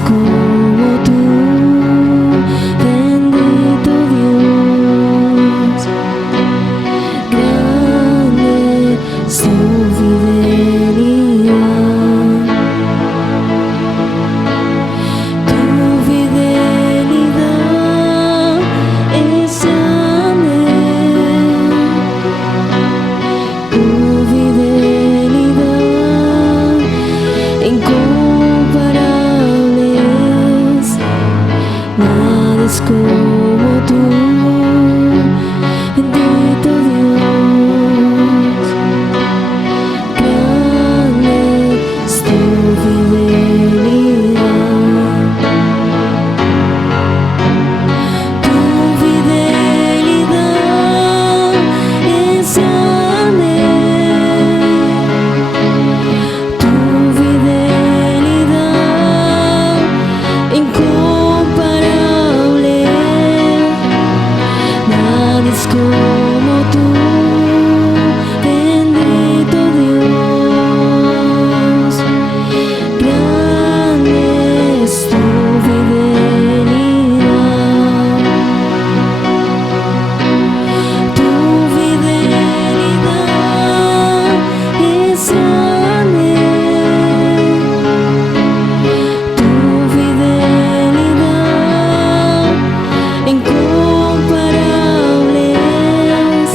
como tú, bendito Dios. Grande es tu fidelidad. Tu fidelidad es grande. Tu fidelidad incomparable es. Nada es como tú, bendito Dios. Grande es tu fidelidad. Tu fidelidad es grande. Tu fidelidad incomparable. Nada es como tú, bendito Dios. Grande es tu fidelidad. Tu fidelidad es grande. Tu fidelidad incomparable es.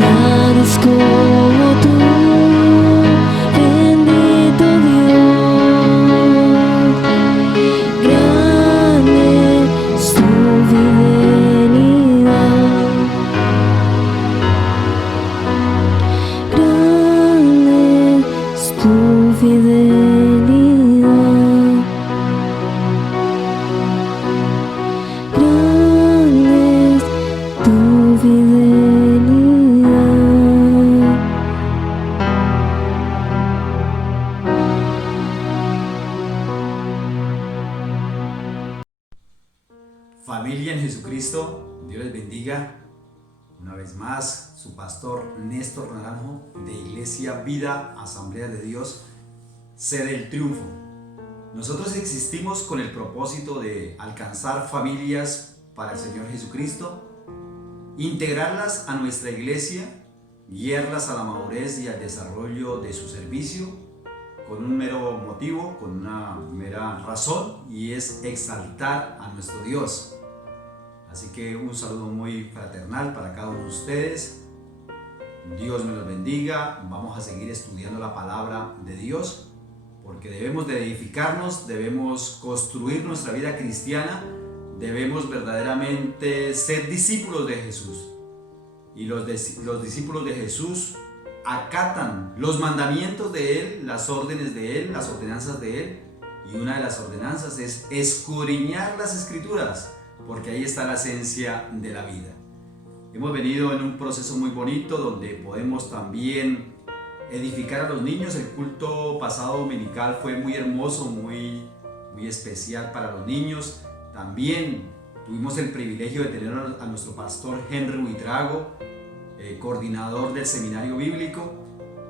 Nada es como tú, bendito Dios. Grande es tu fidelidad. Grande es tu fidelidad. Grande es tu fidelidad. Familia en Jesucristo, Dios les bendiga. Una vez más, su pastor Néstor Naranjo de Iglesia Vida Asamblea de Dios, sede El Triunfo. Nosotros existimos con el propósito de alcanzar familias para el Señor Jesucristo, integrarlas a nuestra iglesia, guiarlas a la madurez y al desarrollo de su servicio, con un mero motivo, con una mera razón, y es exaltar a nuestro Dios. Así que un saludo muy fraternal para cada uno de ustedes. Dios me los bendiga. Vamos a seguir estudiando la palabra de Dios, porque debemos de edificarnos, debemos construir nuestra vida cristiana, debemos verdaderamente ser discípulos de Jesús. Y los discípulos de Jesús acatan los mandamientos de Él, las órdenes de Él, las ordenanzas de Él. Y una de las ordenanzas es escudriñar las Escrituras, porque ahí está la esencia de la vida. Hemos venido en un proceso muy bonito donde podemos también edificar a los niños. El culto pasado dominical fue muy hermoso, muy especial para los niños. También tuvimos el privilegio de tener a nuestro pastor Henry Buitrago, coordinador del seminario bíblico,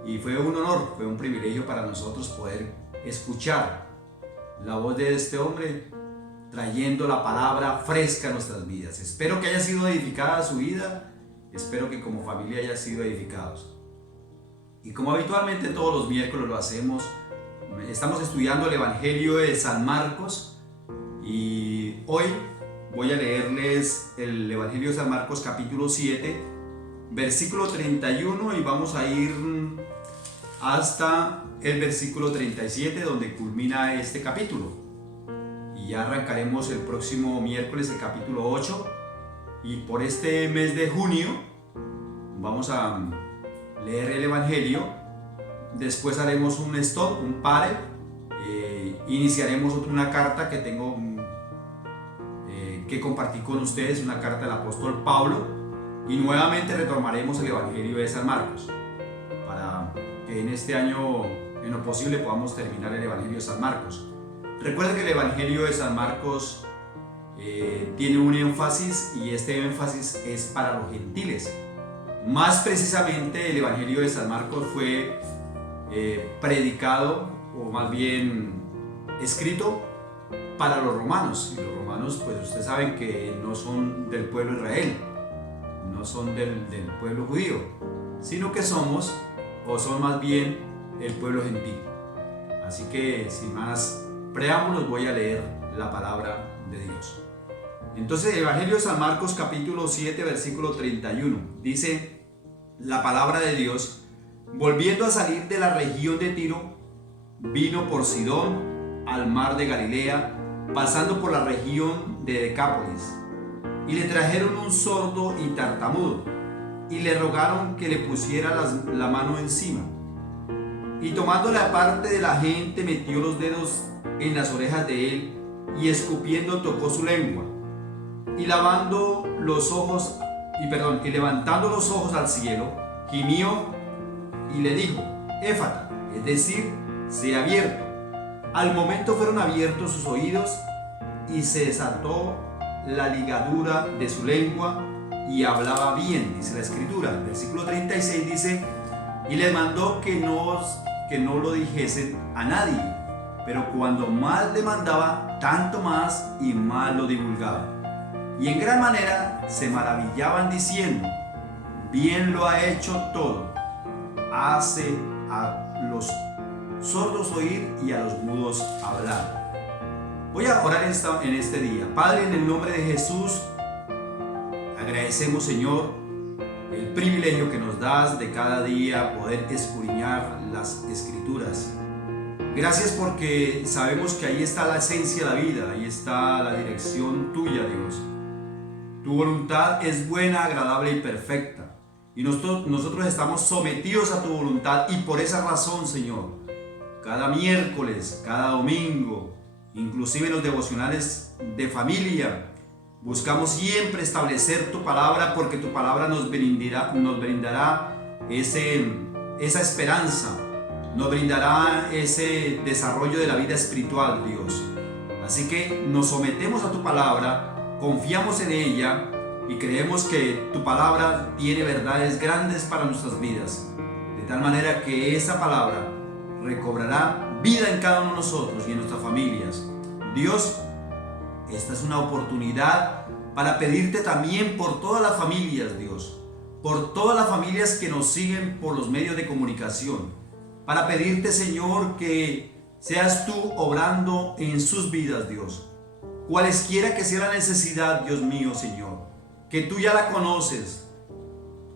y fue un honor, fue un privilegio para nosotros poder escuchar la voz de este hombre trayendo la palabra fresca a nuestras vidas. Espero que haya sido edificada su vida, espero que como familia haya sido edificados. Y como habitualmente todos los miércoles lo hacemos, estamos estudiando el Evangelio de San Marcos, y hoy voy a leerles el Evangelio de San Marcos capítulo 7, versículo 31, y vamos a ir hasta el versículo 37, donde culmina este capítulo. Y ya arrancaremos el próximo miércoles el capítulo 8, y por este mes de junio vamos a leer el Evangelio. Después haremos un stop, un pare, iniciaremos una carta que tengo que compartir con ustedes, una carta del apóstol Pablo, y nuevamente retomaremos el Evangelio de San Marcos para que en este año, en lo posible, podamos terminar el Evangelio de San Marcos. Recuerden que el Evangelio de San Marcos tiene un énfasis, y este énfasis es para los gentiles. Más precisamente, el Evangelio de San Marcos fue predicado, o más bien escrito, para los romanos. Y los romanos, pues ustedes saben que no son del pueblo de Israel, no son del pueblo judío, sino que son más bien el pueblo gentil. Así que sin más preámbulos voy a leer la palabra de Dios. Entonces, Evangelio de San Marcos capítulo 7 versículo 31 dice la palabra de Dios: volviendo a salir de la región de Tiro, vino por Sidón al mar de Galilea, pasando por la región de Decápolis, y le trajeron un sordo y tartamudo, y le rogaron que le pusiera la mano encima. Y tomándole aparte de la gente, metió los dedos en las orejas de él, y escupiendo tocó su lengua. Y levantando los ojos al cielo, gimió y le dijo: Éfata, es decir, sea abierto. Al momento fueron abiertos sus oídos y se desató la ligadura de su lengua y hablaba bien, dice la escritura. El versículo 36 dice: y les mandó que no lo dijesen a nadie, pero cuando más le mandaba, tanto más y más lo divulgaba. Y en gran manera se maravillaban diciendo: bien lo ha hecho todo, hace a los sordos oír y a los mudos hablar. Voy a orar en este día. Padre, en el nombre de Jesús, agradecemos, Señor, el privilegio que nos das de cada día poder escudriñar las Escrituras. Gracias porque sabemos que ahí está la esencia de la vida, ahí está la dirección tuya, Dios. Tu voluntad es buena, agradable y perfecta. Y nosotros estamos sometidos a tu voluntad, y por esa razón, Señor, cada miércoles, cada domingo, inclusive en los devocionales de familia, buscamos siempre establecer tu palabra, porque tu palabra nos brindará esa esperanza, nos brindará ese desarrollo de la vida espiritual, Dios. Así que nos sometemos a tu palabra, confiamos en ella y creemos que tu palabra tiene verdades grandes para nuestras vidas, de tal manera que esa palabra recobrará vida en cada uno de nosotros y en nuestras familias. Dios, esta es una oportunidad para pedirte también por todas las familias, Dios, por todas las familias que nos siguen por los medios de comunicación, para pedirte, Señor, que seas tú obrando en sus vidas, Dios. Cualesquiera que sea la necesidad, Dios mío, Señor, que tú ya la conoces,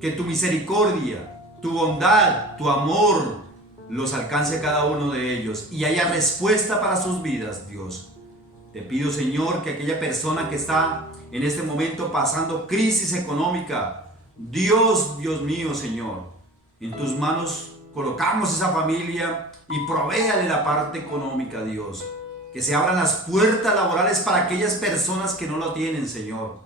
que tu misericordia, tu bondad, tu amor los alcance a cada uno de ellos y haya respuesta para sus vidas, Dios. Te pido, Señor, que aquella persona que está en este momento pasando crisis económica, Dios mío, Señor, en tus manos colocamos esa familia y provéale la parte económica, Dios. Que se abran las puertas laborales para aquellas personas que no lo tienen, Señor.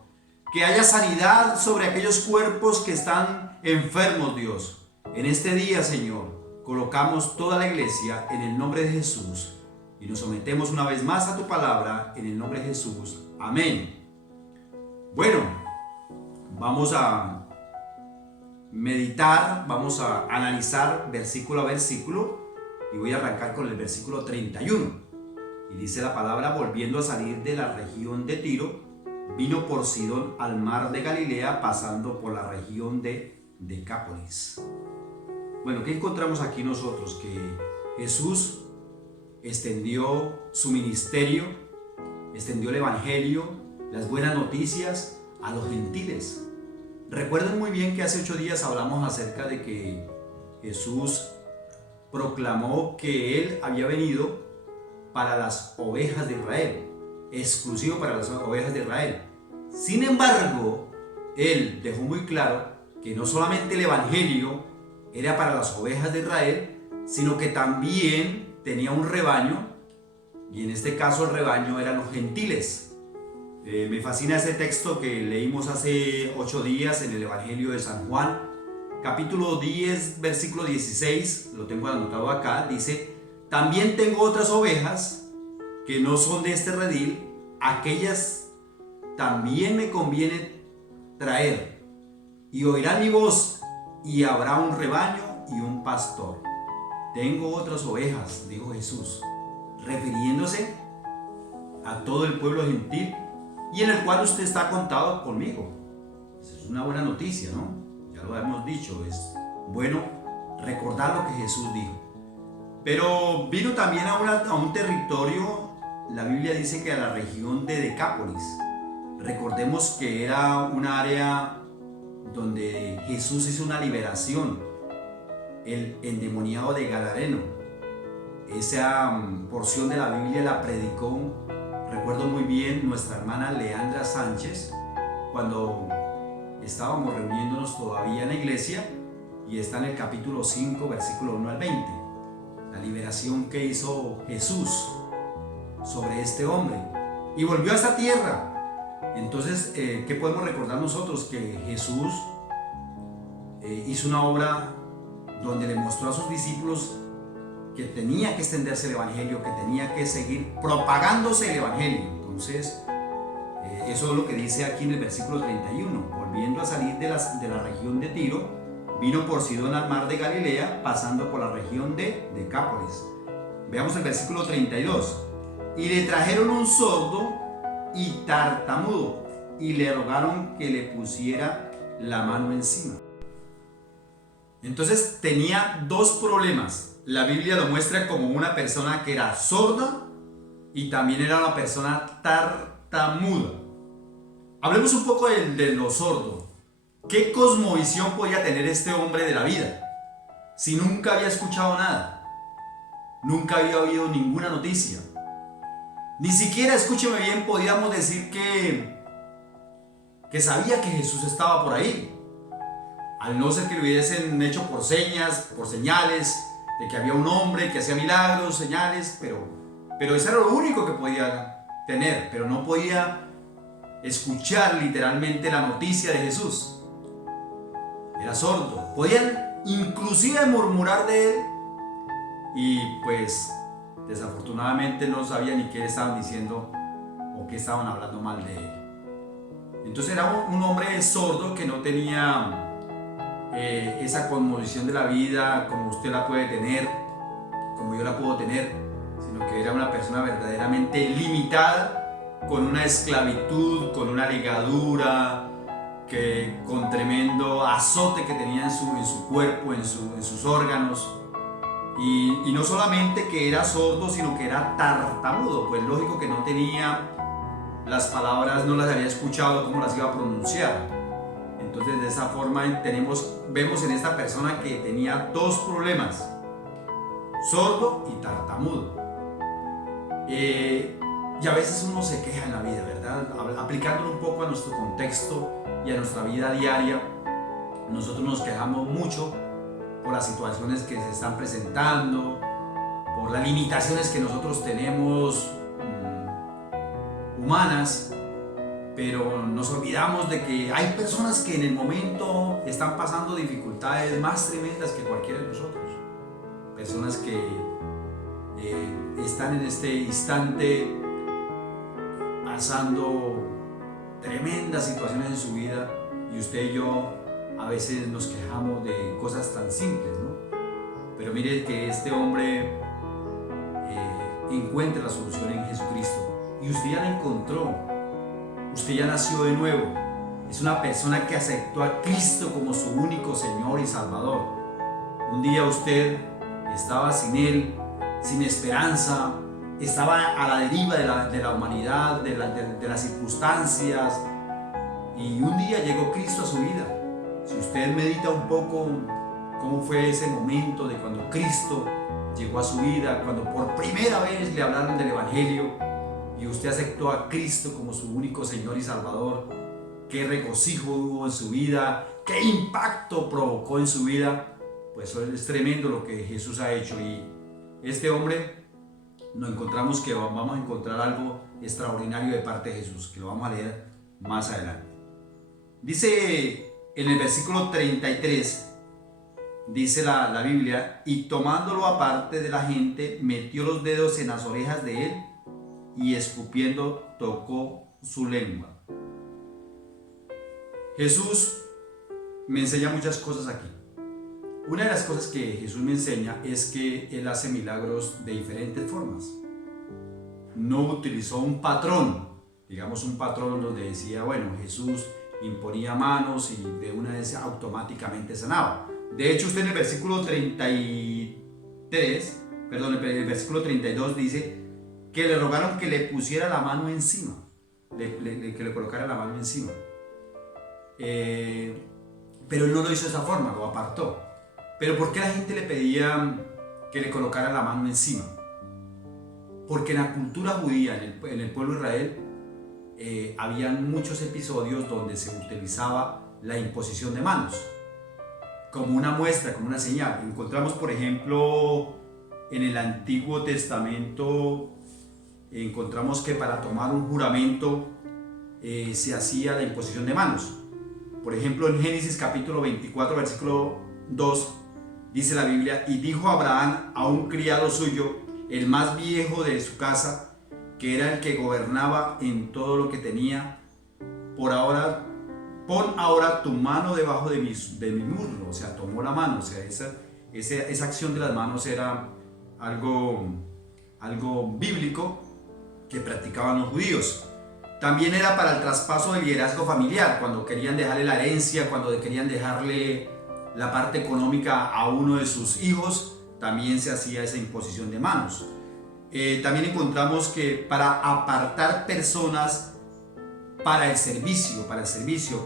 Que haya sanidad sobre aquellos cuerpos que están enfermos, Dios. En este día, Señor, colocamos toda la iglesia en el nombre de Jesús y nos sometemos una vez más a tu palabra en el nombre de Jesús. Amén. Bueno, vamos a meditar, vamos a analizar versículo a versículo y voy a arrancar con el versículo 31. Y dice la palabra: volviendo a salir de la región de Tiro, vino por Sidón al mar de Galilea, pasando por la región de Decápolis. Bueno, ¿qué encontramos aquí nosotros? Que Jesús extendió su ministerio, extendió el evangelio, las buenas noticias a los gentiles. Recuerden muy bien que hace 8 días hablamos acerca de que Jesús proclamó que Él había venido para las ovejas de Israel, exclusivo para las ovejas de Israel. Sin embargo, Él dejó muy claro que no solamente el evangelio era para las ovejas de Israel, sino que también tenía un rebaño, y en este caso el rebaño eran los gentiles. Me fascina ese texto que leímos hace 8 días en el Evangelio de San Juan, capítulo 10, versículo 16, lo tengo anotado acá, dice: también tengo otras ovejas que no son de este redil, aquellas también me conviene traer, y oirán mi voz, y habrá un rebaño y un pastor. Tengo otras ovejas, dijo Jesús, refiriéndose a todo el pueblo gentil y en el cual usted está contado conmigo. Esa es una buena noticia, ¿no? Ya lo hemos dicho, es bueno recordar lo que Jesús dijo. Pero vino también a un territorio, la Biblia dice que a la región de Decápolis. Recordemos que era un área donde Jesús hizo una liberación, el endemoniado de Gadareno. Esa porción de la Biblia la predicó, recuerdo muy bien, nuestra hermana Leandra Sánchez, cuando estábamos reuniéndonos todavía en la iglesia, y está en el capítulo 5, versículo 1 al 20. La liberación que hizo Jesús sobre este hombre. Y volvió a esta tierra. Entonces, ¿qué podemos recordar nosotros? Que Jesús hizo una obra donde le mostró a sus discípulos que tenía que extenderse el Evangelio, que tenía que seguir propagándose el Evangelio. Entonces, eso es lo que dice aquí en el versículo 31. Volviendo a salir de la región de Tiro, vino por Sidón al mar de Galilea, pasando por la región de Decápolis. Veamos el versículo 32. Y le trajeron un sordo y tartamudo, y le rogaron que le pusiera la mano encima. Entonces tenía dos problemas. La Biblia lo muestra como una persona que era sorda y también era una persona tartamuda. Hablemos un poco de lo sordo. ¿Qué cosmovisión podía tener este hombre de la vida? Si nunca había escuchado nada, nunca había oído ninguna noticia. Ni siquiera, escúcheme bien, podíamos decir que sabía que Jesús estaba por ahí. Al no ser que lo hubiesen hecho por señas, por señales, de que había un hombre que hacía milagros, señales, pero eso era lo único que podía tener, pero no podía escuchar literalmente la noticia de Jesús. Era sordo. Podían inclusive murmurar de él y pues desafortunadamente no sabía ni qué estaban diciendo o qué estaban hablando mal de él. Entonces era un hombre sordo que no tenía esa conmovisión de la vida como usted la puede tener, como yo la puedo tener, sino que era una persona verdaderamente limitada, con una esclavitud, con una ligadura, que con tremendo azote que tenía en su cuerpo, en sus órganos. Y no solamente que era sordo, sino que era tartamudo, pues lógico que no tenía las palabras, no las había escuchado, cómo las iba a pronunciar. Entonces de esa forma vemos en esta persona que tenía dos problemas, sordo y tartamudo. Y a veces uno se queja en la vida, ¿verdad? Aplicándolo un poco a nuestro contexto y a nuestra vida diaria, nosotros nos quejamos mucho por las situaciones que se están presentando, por las limitaciones que nosotros tenemos humanas, pero nos olvidamos de que hay personas que en el momento están pasando dificultades más tremendas que cualquiera de nosotros. Personas que están en este instante pasando tremendas situaciones en su vida, y usted y yo a veces nos quejamos de cosas tan simples, ¿no? Pero mire que este hombre encuentra la solución en Jesucristo, y usted ya la encontró. Usted ya nació de nuevo. Es una persona que aceptó a Cristo como su único Señor y Salvador. Un día usted estaba sin Él, sin esperanza, estaba a la deriva de la humanidad, de las circunstancias, y un día llegó Cristo a su vida. Si usted medita un poco cómo fue ese momento de cuando Cristo llegó a su vida, cuando por primera vez le hablaron del Evangelio y usted aceptó a Cristo como su único Señor y Salvador, qué regocijo hubo en su vida, qué impacto provocó en su vida. Pues es tremendo lo que Jesús ha hecho. Y este hombre, nos encontramos que vamos a encontrar algo extraordinario de parte de Jesús, que lo vamos a leer más adelante. Dice en el versículo 33, dice la Biblia: y tomándolo aparte de la gente, metió los dedos en las orejas de él y escupiendo tocó su lengua. Jesús me enseña muchas cosas aquí. Una de las cosas que Jesús me enseña es que Él hace milagros de diferentes formas. no utilizó un patrón, digamos un patrón donde decía, bueno, Jesús imponía manos y de una vez automáticamente sanaba. De hecho, usted en el versículo 33, perdón, el versículo 32 dice que le rogaron que le pusiera la mano encima, que le colocara la mano encima. Pero él no lo hizo de esa forma, lo apartó. Pero ¿por qué la gente le pedía que le colocara la mano encima? Porque en la cultura judía, en el pueblo de Israel, habían muchos episodios donde se utilizaba la imposición de manos como una muestra, como una señal. Encontramos, por ejemplo, en el Antiguo Testamento, encontramos que para tomar un juramento se hacía la imposición de manos. Por ejemplo, en Génesis capítulo 24, versículo 2, dice la Biblia: y dijo Abraham a un criado suyo, el más viejo de su casa, que era el que gobernaba en todo lo que tenía, pon ahora tu mano debajo de mi muslo. O sea, tomó la mano. O sea, esa acción de las manos era algo bíblico que practicaban los judíos. También era para el traspaso del liderazgo familiar, cuando querían dejarle la herencia, cuando querían dejarle la parte económica a uno de sus hijos, también se hacía esa imposición de manos. También encontramos que para apartar personas para el servicio,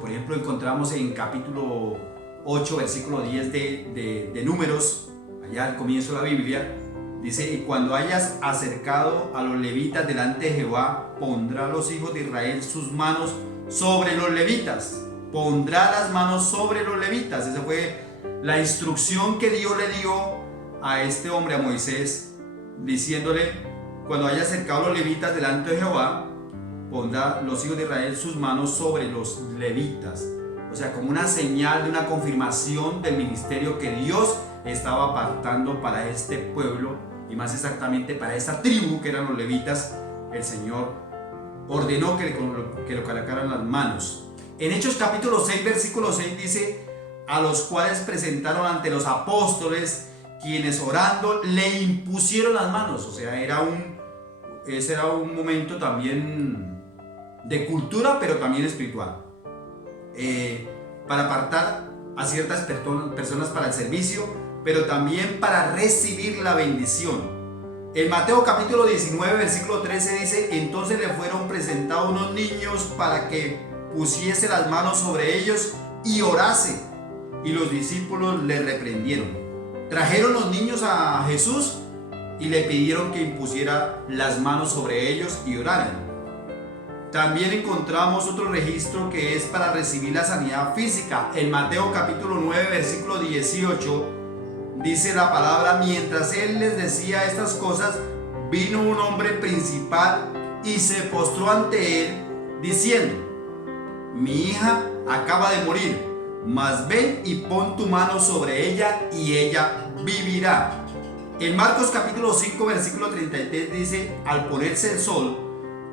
por ejemplo, encontramos en capítulo 8, versículo 10 de Números, allá al comienzo de la Biblia, dice: y cuando hayas acercado a los levitas delante de Jehová, pondrá los hijos de Israel sus manos sobre los levitas. Pondrá las manos sobre los levitas. Esa fue la instrucción que Dios le dio a este hombre, a Moisés, diciéndole: cuando haya acercado a los levitas delante de Jehová, pondrá los hijos de Israel sus manos sobre los levitas. O sea, como una señal de una confirmación del ministerio que Dios estaba apartando para este pueblo, y más exactamente para esa tribu que eran los levitas. El Señor ordenó que le colocaran las manos. En Hechos capítulo 6, versículo 6 dice: a los cuales presentaron ante los apóstoles, quienes orando le impusieron las manos. O sea, ese era un momento también de cultura, pero también espiritual, para apartar a ciertas personas para el servicio, pero también para recibir la bendición. En Mateo capítulo 19, versículo 13 dice: entonces le fueron presentados unos niños para que pusiese las manos sobre ellos y orase, y los discípulos le reprendieron. Trajeron los niños a Jesús y le pidieron que impusiera las manos sobre ellos y oraran. También encontramos otro registro que es para recibir la sanidad física. En Mateo capítulo 9, versículo 18, dice la palabra: mientras él les decía estas cosas, vino un hombre principal y se postró ante él, diciendo: mi hija acaba de morir, mas ven y pon tu mano sobre ella y ella vivirá. En Marcos capítulo 5, versículo 33 dice: al ponerse el sol,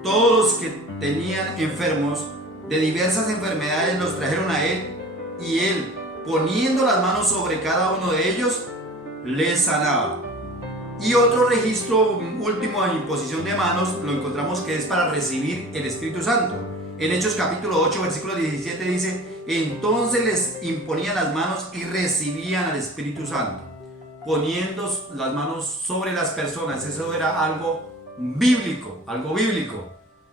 todos los que tenían enfermos de diversas enfermedades los trajeron a él, y él, poniendo las manos sobre cada uno de ellos, les sanaba. Y otro registro último de imposición de manos lo encontramos que es para recibir el Espíritu Santo. En Hechos capítulo 8, versículo 17 dice: entonces les imponían las manos y recibían al Espíritu Santo, poniendo las manos sobre las personas. Eso era algo bíblico,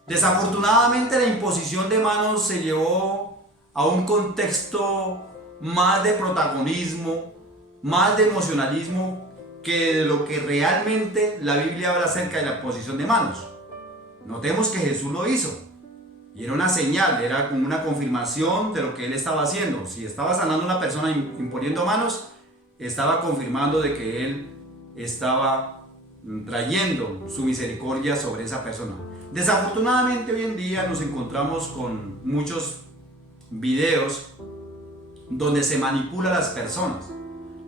Desafortunadamente, la imposición de manos se llevó a un contexto más de protagonismo, más de emocionalismo, que de lo que realmente la Biblia habla acerca de la imposición de manos. Notemos que Jesús lo hizo, y era una señal, era como una confirmación de lo que él estaba haciendo. Si estaba sanando a una persona imponiendo manos, estaba confirmando de que él estaba trayendo su misericordia sobre esa persona. Desafortunadamente, hoy en día nos encontramos con muchos videos donde se manipula a las personas.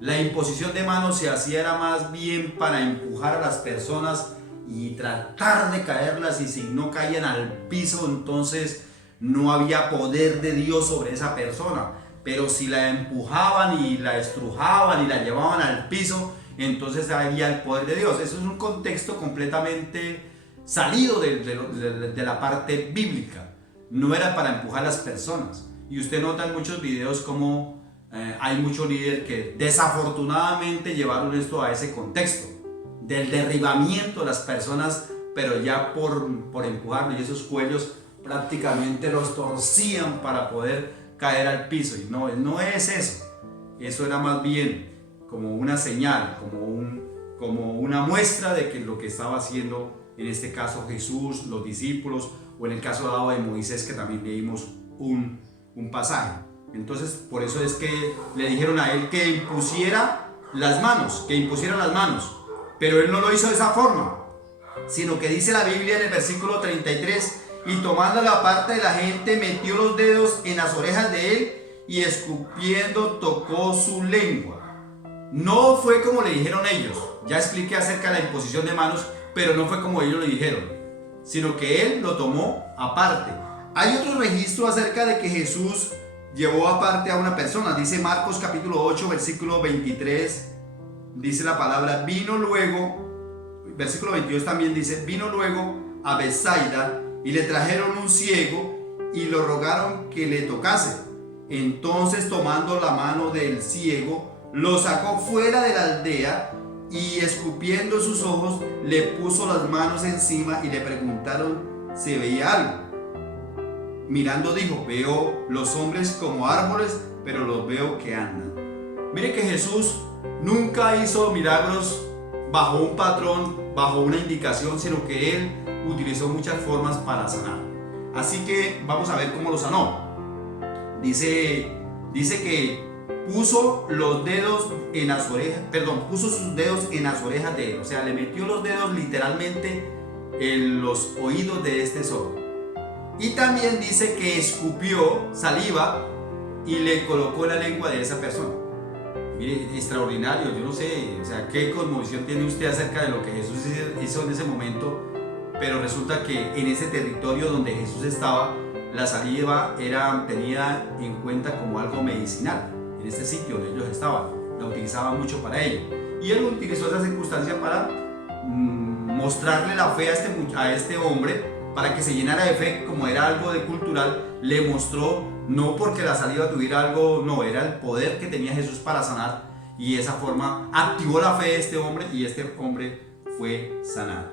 La imposición de manos se hacía era más bien para empujar a las personas y tratar de caerlas, y si no caían al piso, entonces no había poder de Dios sobre esa persona. Pero si la empujaban y la estrujaban y la llevaban al piso, entonces había el poder de Dios. Eso es un contexto completamente salido de la parte bíblica, no era para empujar a las personas. Y usted nota en muchos videos como hay muchos líderes que desafortunadamente llevaron esto a ese contexto del derribamiento de las personas, pero ya por empujarlos, y esos cuellos prácticamente los torcían para poder caer al piso. Y no es eso. Eso era más bien como una señal, como una muestra de que lo que estaba haciendo en este caso Jesús, los discípulos, o en el caso dado de Moisés, que también leímos un pasaje. Entonces por eso es que le dijeron a él que impusiera las manos, pero él no lo hizo de esa forma, sino que dice la Biblia en el versículo 33: y tomando la parte de la gente, metió los dedos en las orejas de él y escupiendo tocó su lengua. No fue como le dijeron ellos. Ya expliqué acerca de la imposición de manos, pero no fue como ellos le dijeron, sino que él lo tomó aparte. Hay otro registro acerca de que Jesús llevó aparte a una persona. Dice Marcos capítulo 8, versículo 23, dice la palabra: vino luego, versículo 22 también dice: vino luego a Betsaida y le trajeron un ciego y lo rogaron que le tocase. Entonces, tomando la mano del ciego, lo sacó fuera de la aldea y escupiendo sus ojos le puso las manos encima y le preguntaron si veía algo. Mirando dijo: veo los hombres como árboles, pero los veo que andan. Mire que Jesús nunca hizo milagros bajo un patrón, bajo una indicación, sino que él utilizó muchas formas para sanar. Así que vamos a ver cómo lo sanó. Dice que puso los dedos en las orejas, puso sus dedos en las orejas de él. O sea, le metió los dedos literalmente en los oídos de este sordo. Y también dice que escupió saliva y le colocó en la lengua de esa persona. Mire, extraordinario. Yo no sé, o sea, qué cosmovisión tiene usted acerca de lo que Jesús hizo en ese momento, pero resulta que en ese territorio donde Jesús estaba, la saliva tenía en cuenta como algo medicinal. En este sitio donde ellos estaban, la utilizaban mucho para ello. Y él utilizó esa circunstancia para mostrarle la fe a este hombre, para que se llenara de fe. Como era algo de cultural, le mostró, no porque la saliva tuviera algo, no, era el poder que tenía Jesús para sanar, y de esa forma activó la fe de este hombre, y este hombre fue sanado.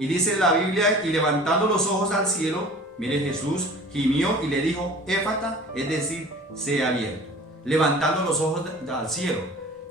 Y dice la Biblia: y levantando los ojos al cielo, mire, Jesús gimió y le dijo: éfata, es decir, sea abierto. Levantando los ojos al cielo.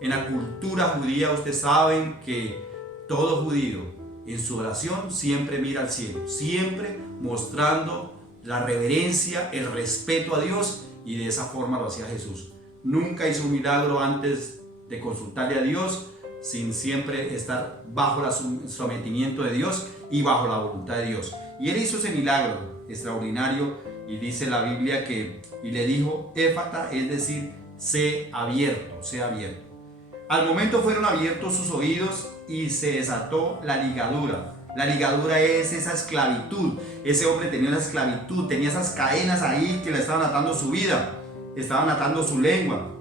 En la cultura judía, ustedes saben que todo judío en su oración siempre mira al cielo, siempre mostrando la reverencia, el respeto a Dios, y de esa forma lo hacía Jesús. Nunca hizo un milagro antes de consultarle a Dios, sin siempre estar bajo el sometimiento de Dios y bajo la voluntad de Dios. Y él hizo ese milagro extraordinario, y dice la Biblia que y le dijo: éfata, es decir, sé abierto, sé abierto. Al momento fueron abiertos sus oídos y se desató la ligadura. La ligadura es esa esclavitud. Ese hombre tenía una esclavitud, tenía esas cadenas ahí que le estaban atando su vida, estaban atando su lengua.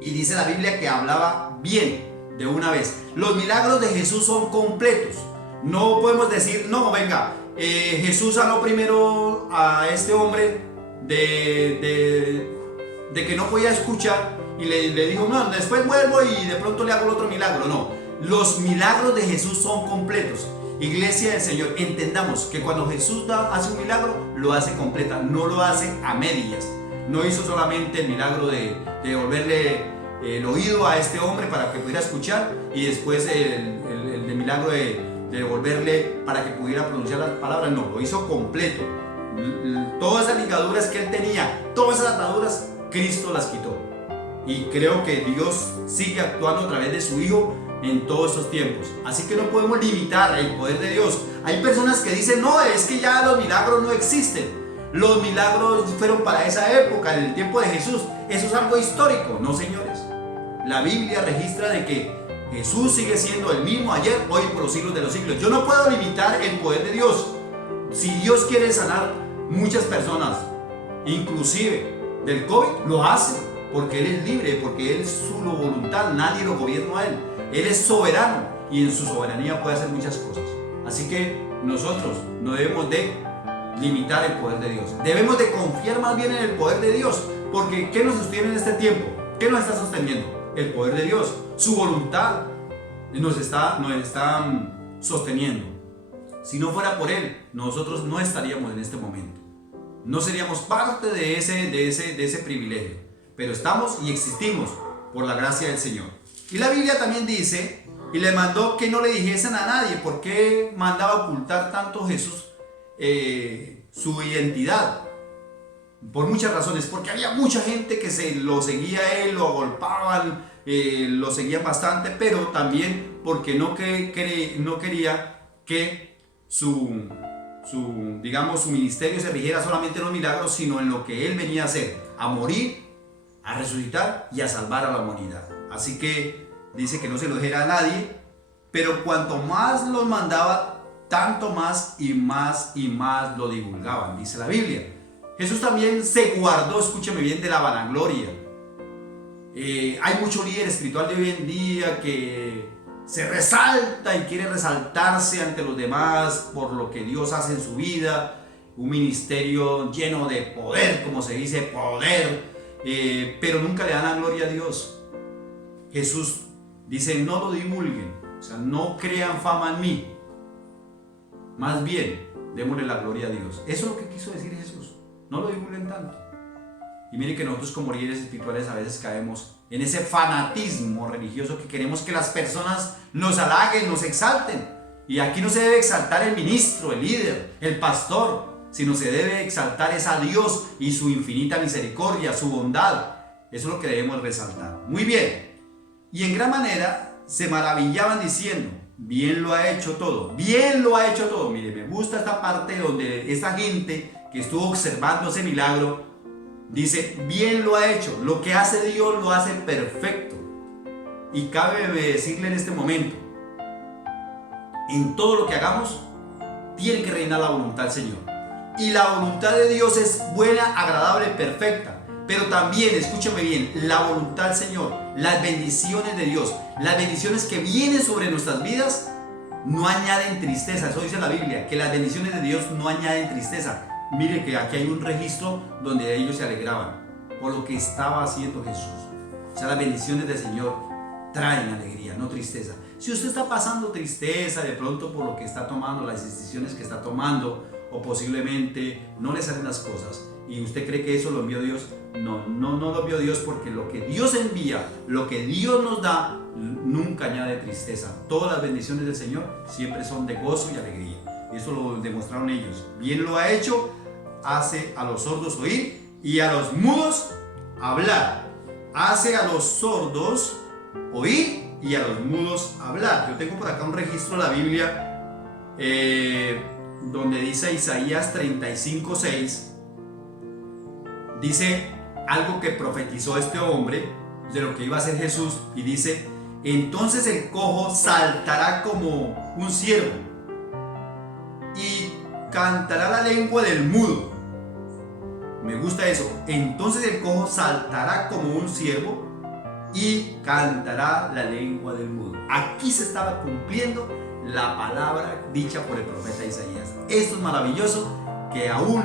Y dice la Biblia que hablaba bien de una vez. Los milagros de Jesús son completos. No podemos decir: no, venga, Jesús sanó primero a este hombre de que no podía escuchar, y le dijo: no, después vuelvo y de pronto le hago el otro milagro. No, los milagros de Jesús son completos. Iglesia del Señor, entendamos que cuando Jesús hace un milagro, lo hace completa, no lo hace a medias. No hizo solamente el milagro de devolverle el oído a este hombre para que pudiera escuchar, y después el milagro de devolverle para que pudiera pronunciar las palabras. No, lo hizo completo. Todas esas ligaduras que él tenía, todas esas ataduras, Cristo las quitó. Y creo que Dios sigue actuando a través de su Hijo en todos estos tiempos. Así que no podemos limitar el poder de Dios. Hay personas que dicen: no, es que ya los milagros no existen. Los milagros fueron para esa época, en el tiempo de Jesús. Eso es algo histórico. No, señores. La Biblia registra de que Jesús sigue siendo el mismo ayer, hoy y por los siglos de los siglos. Yo no puedo limitar el poder de Dios. Si Dios quiere sanar muchas personas, inclusive del COVID, lo hace, porque Él es libre, porque Él es su voluntad, nadie lo gobierna a Él. Él es soberano, y en su soberanía puede hacer muchas cosas. Así que nosotros no debemos de limitar el poder de Dios. Debemos de confiar más bien en el poder de Dios, porque ¿qué nos sostiene en este tiempo? ¿Qué nos está sosteniendo? El poder de Dios, su voluntad nos está sosteniendo. Si no fuera por Él, nosotros no estaríamos en este momento. No seríamos parte de ese privilegio. Pero estamos y existimos por la gracia del Señor. Y la Biblia también dice, y le mandó que no le dijesen a nadie. ¿Por qué mandaba ocultar tanto Jesús su identidad? Por muchas razones. Porque había mucha gente que lo seguía a él, lo agolpaban, lo seguían bastante, pero también porque no quería que su ministerio se rigiera solamente en los milagros, sino en lo que él venía a hacer, a morir, a resucitar y a salvar a la humanidad. Así que dice que no se lo dijera a nadie, pero cuanto más los mandaba, tanto más y más lo divulgaban, dice la Biblia. Jesús también se guardó, escúchame bien, de la vanagloria. Hay mucho líder espiritual de hoy en día que se resalta y quiere resaltarse ante los demás por lo que Dios hace en su vida, un ministerio lleno de poder, como se dice, poder, pero nunca le dan la gloria a Dios. Jesús dice, no lo divulguen, o sea, no crean fama en mí, más bien, démosle la gloria a Dios. Eso es lo que quiso decir Jesús, no lo divulguen tanto. Y miren que nosotros como líderes espirituales a veces caemos en ese fanatismo religioso que queremos que las personas nos halaguen, nos exalten. Y aquí no se debe exaltar el ministro, el líder, el pastor, sino se debe exaltar es a Dios y su infinita misericordia, su bondad. Eso es lo que debemos resaltar. Muy bien. Y en gran manera se maravillaban diciendo, bien lo ha hecho todo, bien lo ha hecho todo. Mire, me gusta esta parte donde esta gente que estuvo observando ese milagro dice, bien lo ha hecho, lo que hace Dios lo hace perfecto. Y cabe decirle en este momento, en todo lo que hagamos, tiene que reinar la voluntad del Señor. Y la voluntad de Dios es buena, agradable, perfecta. Pero también, escúchame bien, la voluntad del Señor, las bendiciones de Dios, las bendiciones que vienen sobre nuestras vidas, no añaden tristeza. Eso dice la Biblia, que las bendiciones de Dios no añaden tristeza. Mire que aquí hay un registro donde ellos se alegraban por lo que estaba haciendo Jesús. O sea, las bendiciones del Señor traen alegría, no tristeza. Si usted está pasando tristeza de pronto por lo que está tomando, las decisiones que está tomando, o posiblemente no le salen las cosas y usted cree que eso lo envió Dios, no lo envió Dios, porque lo que Dios envía, lo que Dios nos da, nunca añade tristeza. Todas las bendiciones del Señor siempre son de gozo y alegría. Eso lo demostraron ellos. Bien lo ha hecho, hace a los sordos oír y a los mudos hablar. Hace a los sordos oír y a los mudos hablar. Yo tengo por acá un registro de la Biblia donde dice Isaías 35:6. Dice algo que profetizó este hombre de lo que iba a hacer Jesús, y dice, entonces el cojo saltará como un ciervo y cantará la lengua del mudo. Me gusta eso. Entonces el cojo saltará como un ciervo y cantará la lengua del mudo. Aquí se estaba cumpliendo la palabra dicha por el profeta Isaías. Esto es maravilloso, que aún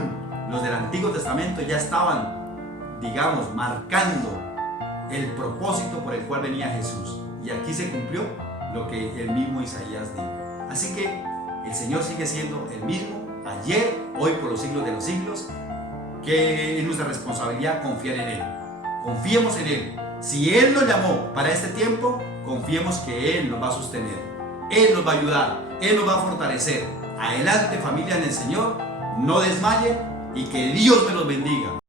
los del Antiguo Testamento ya estaban, digamos, marcando el propósito por el cual venía Jesús. Y aquí se cumplió lo que el mismo Isaías dijo. Así que el Señor sigue siendo el mismo, ayer, hoy, por los siglos de los siglos, que es nuestra responsabilidad confiar en Él. Confiemos en Él. Si Él nos llamó para este tiempo, confiemos que Él nos va a sostener. Él nos va a ayudar, Él nos va a fortalecer. Adelante, familia en el Señor, no desmayen y que Dios me los bendiga.